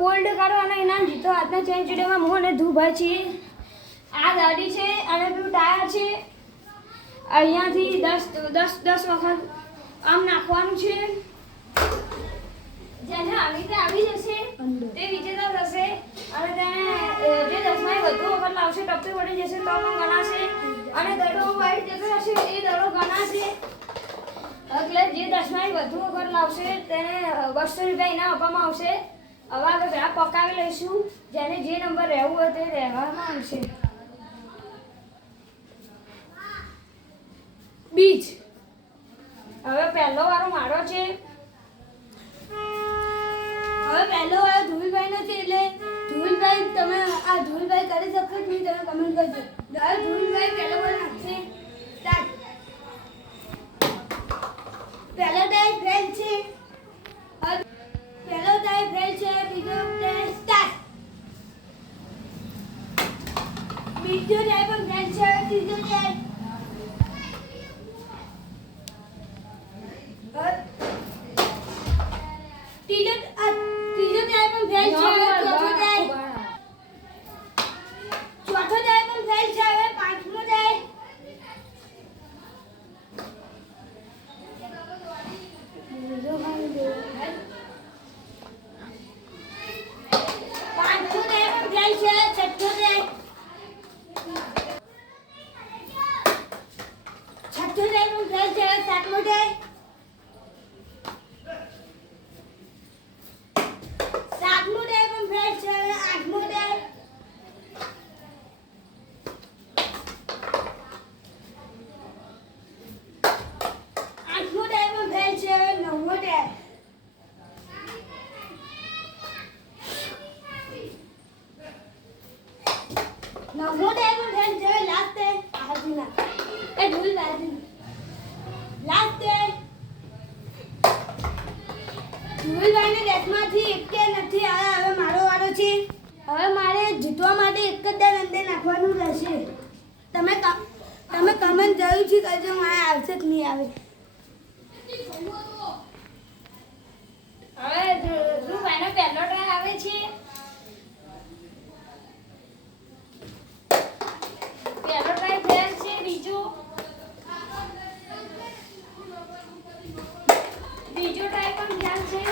Bold કાઢવાના ઇનામ જીતો આજના ચેન્જ વિડીયોમાં હું અને ધુભાઈ છીએ. આ ગાડી છે અને પેલું ટાયર છે. અહીંયાથી 10 વખત આમ નાખવાનું છે. જેને આવી રીતે આવી જશે તે વિજેતા થશે અને તેને જે 10માં વધુ વખત લાવશે ટપ્પી પડી જશે તો પણ ગણાશે અને દડો વાઈટ જતો હશે એ દડો ગણાશે. એટલે જે 10માં વધુ વખત લાવશે તેને 200 રૂપિયા ઇનામ આપવામાં આવશે. હવે આપણે પહેલાં પકાવી લઈશું. જેને જે નંબર રહેવું હોય તે રહેવામાં આવશે. બીજ હવે પહેલો વારો મારો છે. હવે પહેલો વારો ધુલભાઈ નો છે એટલે ધુલભાઈ તમે આ ધુલભાઈ કરી શકો છો તમે કમેન્ટ કરજો. હવે ધુલભાઈ પહેલો વારો નાખશે. સ્ટાર્ટ. પહેલો ટાઈમ ફેલ છે. હવે પહેલો ટાઈમ ફેલ છે. બીજો ટાઈમ સ્ટાર્ટ. બીજો ટાઈમ પણ ફેલ છે. ત્રીજો ટાઈમ ત્રીજો ટાઈમ પણ ફેલ છે. ચોથો ટાઈમ પણ ફેલ છે. હવે પાંચમો ટાઈમ પાંચમો ટાઈમ પણ ફેલ છે. છઠ્ઠો ટાઈમ પણ ફેલ છે. સાતમો ટાઈમ સાતમો ટાઈમ પણ ફેલ છે. આઠમો ટાઈમ આઠમો ટાઈમ પણ ફેલ છે. નવમો ટાઈમ નવમો ટાઈમ પણ ફેલ છે. લાસ્ટ ટાઈમ આજના એ ભૂલ બાજુ લાસ્ટ ટાઈમ ધુલભાઈને રેસમાંથી એક કે નથી આવ્યા. હવે મારો વારો છે. હવે મારે જીતવા માટે એક જ દળ અંદર નાખવાનું રહેશે. તમે કમેન્ટ જરૂરથી કરજો મારે આવશે કે નહીં આવે. હવે ધ્રુવભાઈનો પહેલો ટ્રાય આવે છે. પહેલો ટ્રાય ફેલ છે. બીજો ટ્રાય પણ ફેલ છે.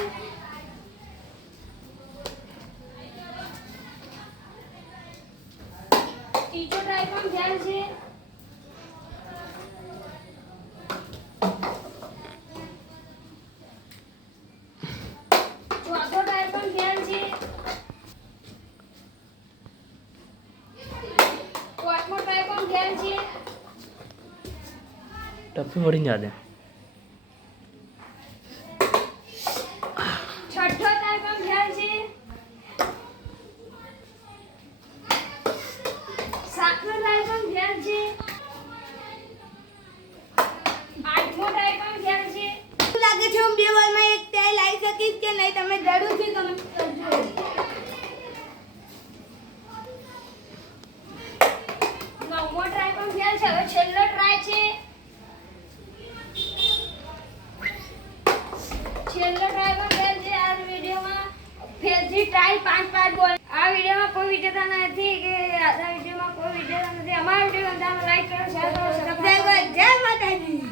ત્રીજો ટ્રાય પણ ફેલ છે. ચોથો ટ્રાય પણ ફેલ છે. પાંચમો ટ્રાય પણ ફેલ છે. ટપ્પી પડી ના દે. છઠ્ઠો ટ્રાય પણ ફેલ છે. સાતમો ટ્રાય પણ ફેલ છે. આઠમો ટ્રાય પણ ફેલ છે. શું લાગે છે હું 2 બોલમાં એક ટાઈ લાવી શકીશ કે નહીં? તમે જરૂરથી કમેન્ટ કરજો. નવમો ટ્રાય પણ ફેલ છે. હવે છેલ્લો ટ્રાય છે. છેલ્લો ટ્રાય પણ ફેલ છે. આ વિડીયોમાં ફેલથી ટ્રાય 5 બોલ. આ વિડીયોમાં કોઈ વિજેતા નથી કે આ વિડીયોમાં કોઈ વિજેતા નથી. અમારા વિડીયો ગમતા લાઈક કરો, શેર કરો, સબસ્ક્રાઇબ કરો. જય માતાજી.